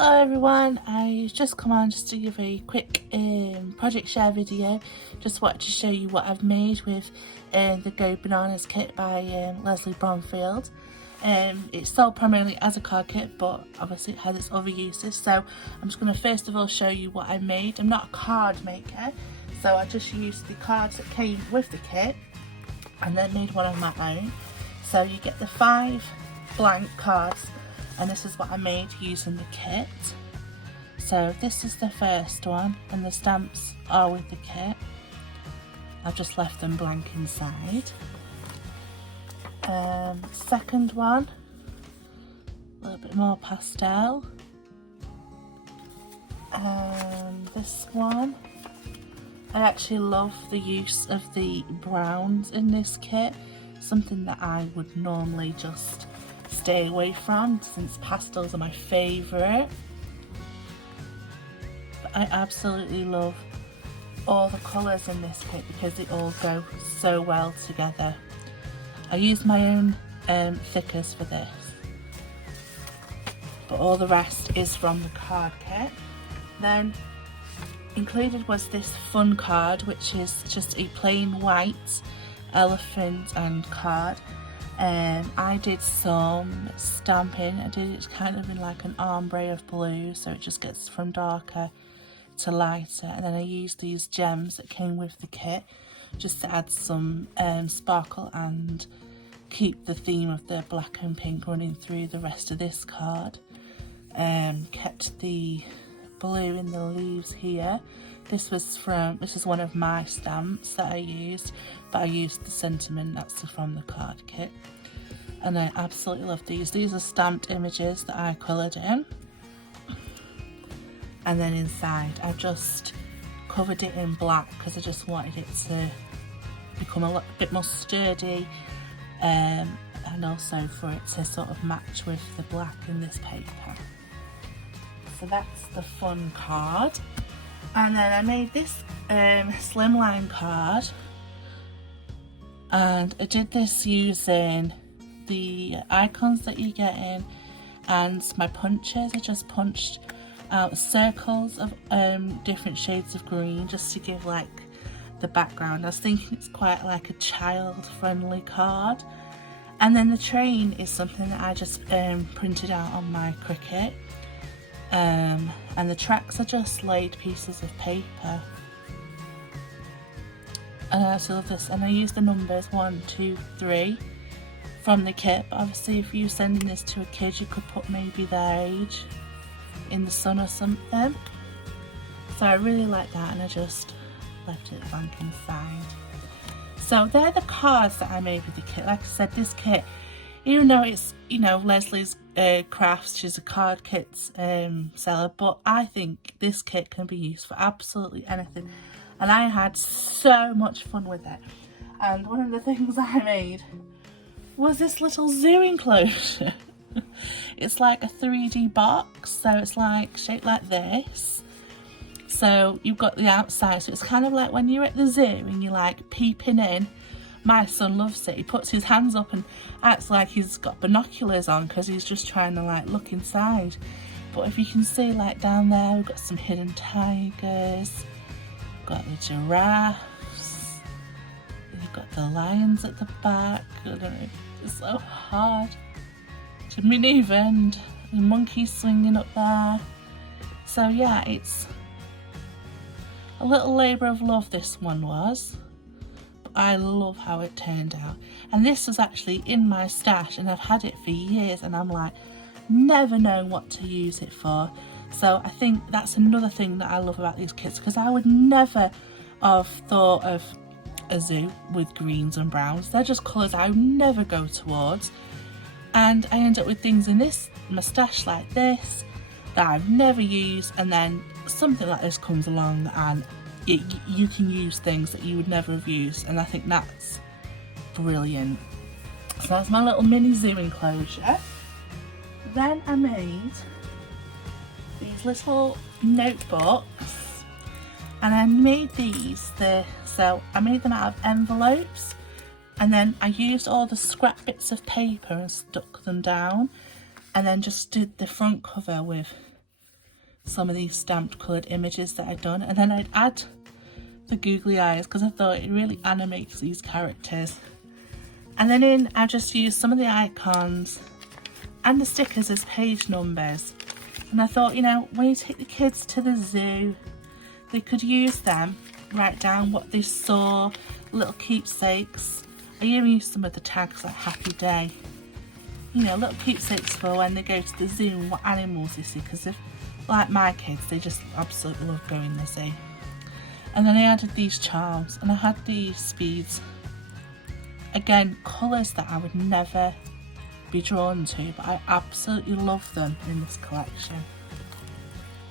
Hello everyone, I just come on just to give a quick project share video. Just wanted to show you what I've made with the Go Bananas kit by Lesley Bromfield. It's sold primarily as a card kit, but obviously it has its other uses, so I'm just going to first of all show you what I made. I'm not a card maker, so I just used the cards that came with the kit and then made one of my own. So you get the 5 blank cards, and this is what I made using the kit. So this is the first one, and the stamps are with the kit. I've just left them blank inside. Second one, a little bit more pastel. This one, I actually love the use of the browns in this kit, something that I would normally just stay away from since pastels are my favourite. But I absolutely love all the colours in this kit because they all go so well together. I use my own thickers for this, but all the rest is from the card kit. Then included was this fun card, which is just a plain white elephant and card. I did some stamping. I did it kind of in like an ombre of blue, so it just gets from darker to lighter, and then I used these gems that came with the kit just to add some sparkle and keep the theme of the black and pink running through the rest of this card. Kept the blue in the leaves here. This is one of my stamps that I used, but I used the sentiment, that's from the card kit. And I absolutely love these. These are stamped images that I coloured in. And then inside I just covered it in black because I just wanted it to become a little bit more sturdy, and also for it to sort of match with the black in this paper. So that's the fun card. And then I made this Slimline card, and I did this using the icons that you get in and my punches. I just punched out circles of different shades of green just to give like the background. I was thinking it's quite like a child friendly card. And then the train is something that I just printed out on my Cricut. And the tracks are just laid pieces of paper. And I also love this, and I use the numbers 1, 2, 3 from the kit, but obviously if you're sending this to a kid you could put maybe their age in the sun or something. So I really like that, and I just left it blank inside. So they're the cards that I made with the kit. Like I said, this kit, even though it's, you know, Lesley's crafts, she's a card kits seller, but I think this kit can be used for absolutely anything, and I had so much fun with it. And one of the things I made was this little zoo enclosure. It's like a 3D box, so it's like shaped like this. So you've got the outside, so it's kind of like when you're at the zoo and you're like peeping in. My son loves it. He puts his hands up and acts like he's got binoculars on because he's just trying to like look inside. But if you can see, like down there, we've got some hidden tigers, got the giraffes, you've got the lions at the back. I don't know, it's so hard to manoeuvre, and the monkeys swinging up there. So yeah, it's a little labour of love, this one was. I love how it turned out, and this was actually in my stash and I've had it for years, and I'm like never known what to use it for. So I think that's another thing that I love about these kits, because I would never have thought of a zoo with greens and browns. They're just colours I would never go towards, and I end up with things in my stash like this that I've never used, and then something like this comes along and you can use things that you would never have used, and I think that's brilliant. So that's my little mini zoo enclosure. Then I made these little notebooks, and I made these so I made them out of envelopes, and then I used all the scrap bits of paper and stuck them down, and then just did the front cover with some of these stamped coloured images that I'd done, and then I'd add the googly eyes because I thought it really animates these characters. And then I just used some of the icons and the stickers as page numbers. And I thought, you know, when you take the kids to the zoo, they could use them, write down what they saw, little keepsakes. I even used some of the tags like happy day. You know, little keepsakes for when they go to the zoo and what animals they see, because if, like my kids, they just absolutely love going to the zoo. And then I added these charms, and I had these beads. Again, colours that I would never be drawn to, but I absolutely love them in this collection.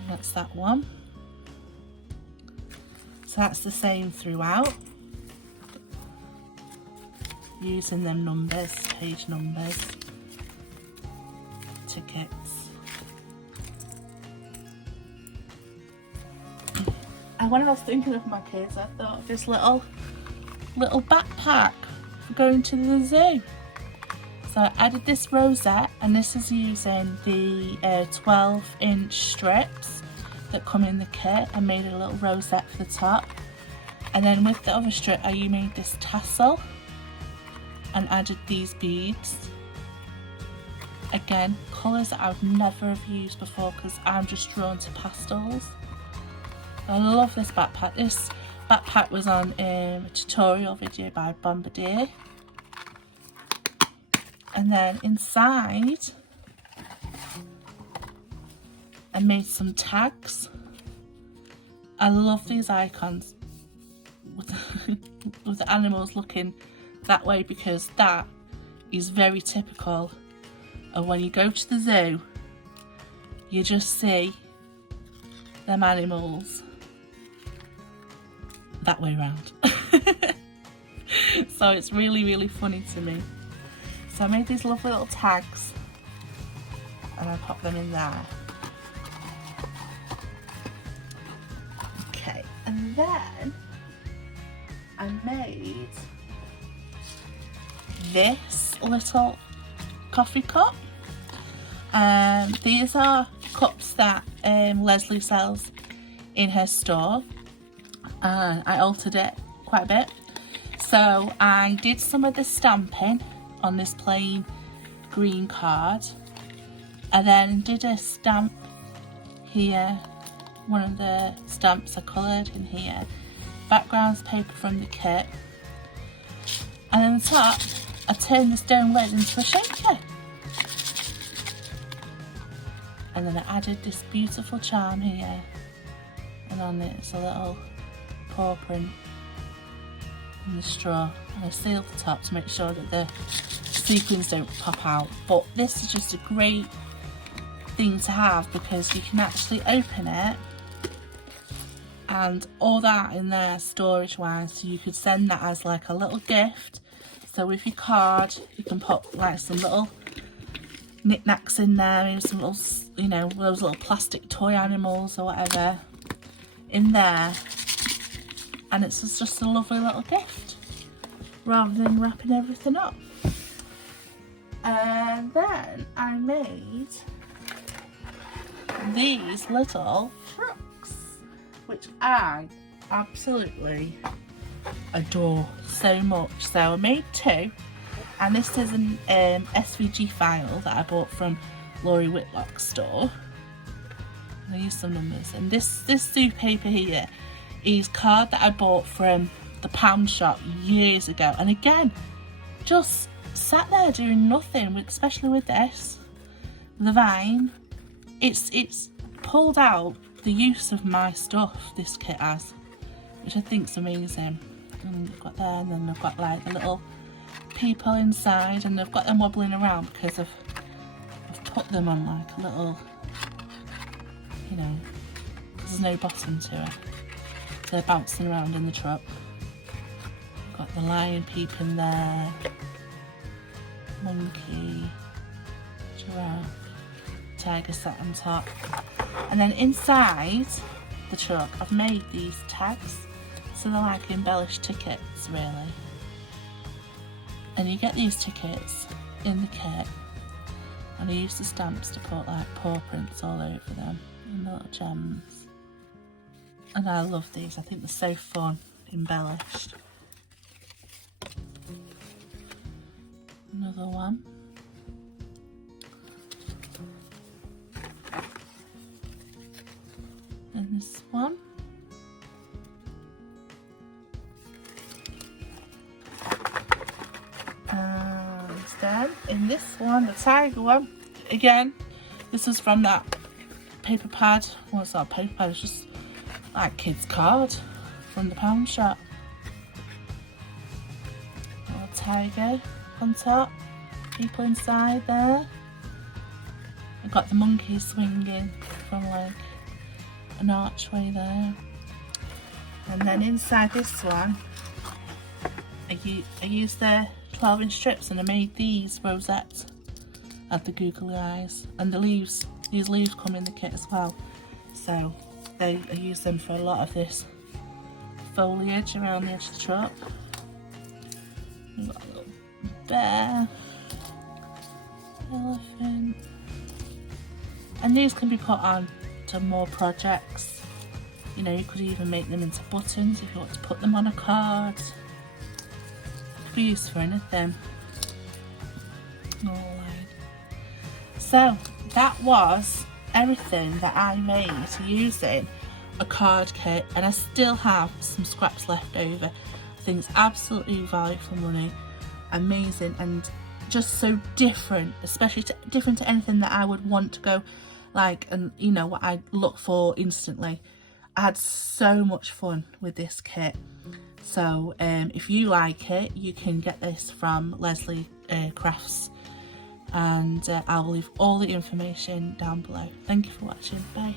And that's that one. So that's the same throughout. Using them numbers, page numbers, tickets. And when I was thinking of my kids, I thought of this little backpack for going to the zoo. So I added this rosette, and this is using the 12-inch strips that come in the kit. I made a little rosette for the top, and then with the other strip I made this tassel and added these beads. Again, colours that I would never have used before because I'm just drawn to pastels. I love this backpack. This backpack was on a tutorial video by Bombardier. And then inside I made some tags. I love these icons with with the animals looking that way, because that is very typical of when you go to the zoo, you just see them animals that way around. So it's really funny to me. So I made these lovely little tags and I popped them in there. Okay, and then I made this little coffee cup. These are cups that Lesley sells in her store. I altered it quite a bit. So I did some of the stamping on this plain green card. I then did a stamp here. One of the stamps I coloured in here. Background's paper from the kit. And then the top, I turned the stone lid into a shaker. And then I added this beautiful charm here. And on it, it's a little paw print in the straw. And I sealed the top to make sure that the sequins don't pop out. But this is just a great thing to have because you can actually open it and all that in there storage wise, so you could send that as like a little gift. So with your card you can put like some little knickknacks in there, maybe some little, you know, those little plastic toy animals or whatever in there, and it's just a lovely little gift rather than wrapping everything up. And then I made these little trucks, which I absolutely adore so much. So I made two, and this is an SVG file that I bought from Laurie Whitlock's store. I used some numbers, and this zoo paper here is card that I bought from the pound shop years ago, and again just sat there doing nothing, especially with this, the vine. It's pulled out the use of my stuff, this kit has, which I think's amazing. And I've got there, and then I've got like the little people inside, and I've got them wobbling around because I've put them on like a little, you know, there's no bottom to it, so they're bouncing around in the truck. Got the lion peeping there, monkey, giraffe, tiger sat on top. And then inside the truck I've made these tags, so they're like embellished tickets really. And you get these tickets in the kit, and I use the stamps to put like paw prints all over them. and the little gems. And I love these, I think they're so fun, embellished. Another one. And this one. And then in this one, the tiger one, again, this was from that paper pad. What's that paper pad? It's just like kids' card from the pound shop. Little tiger on top, people inside there. I've got the monkey swinging from like an archway there. And then inside this one, I used their 12-inch strips and I made these rosettes. Had the googly eyes, and the leaves, these leaves come in the kit as well. So I use them for a lot of this foliage around the edge of the truck. We've got a little bear, elephant, and these can be put on to more projects. You know, you could even make them into buttons if you want to put them on a card. Could be used for anything. Alright. So that was everything that I made using a card kit, and I still have some scraps left over. I think it's absolutely value for money, amazing, and just so different, especially different to anything that I would want to go like, and you know what I look for instantly. I had so much fun with this kit. So if you like it, you can get this from Lesley Crafts, and I'll leave all the information down below. Thank you for watching. Bye.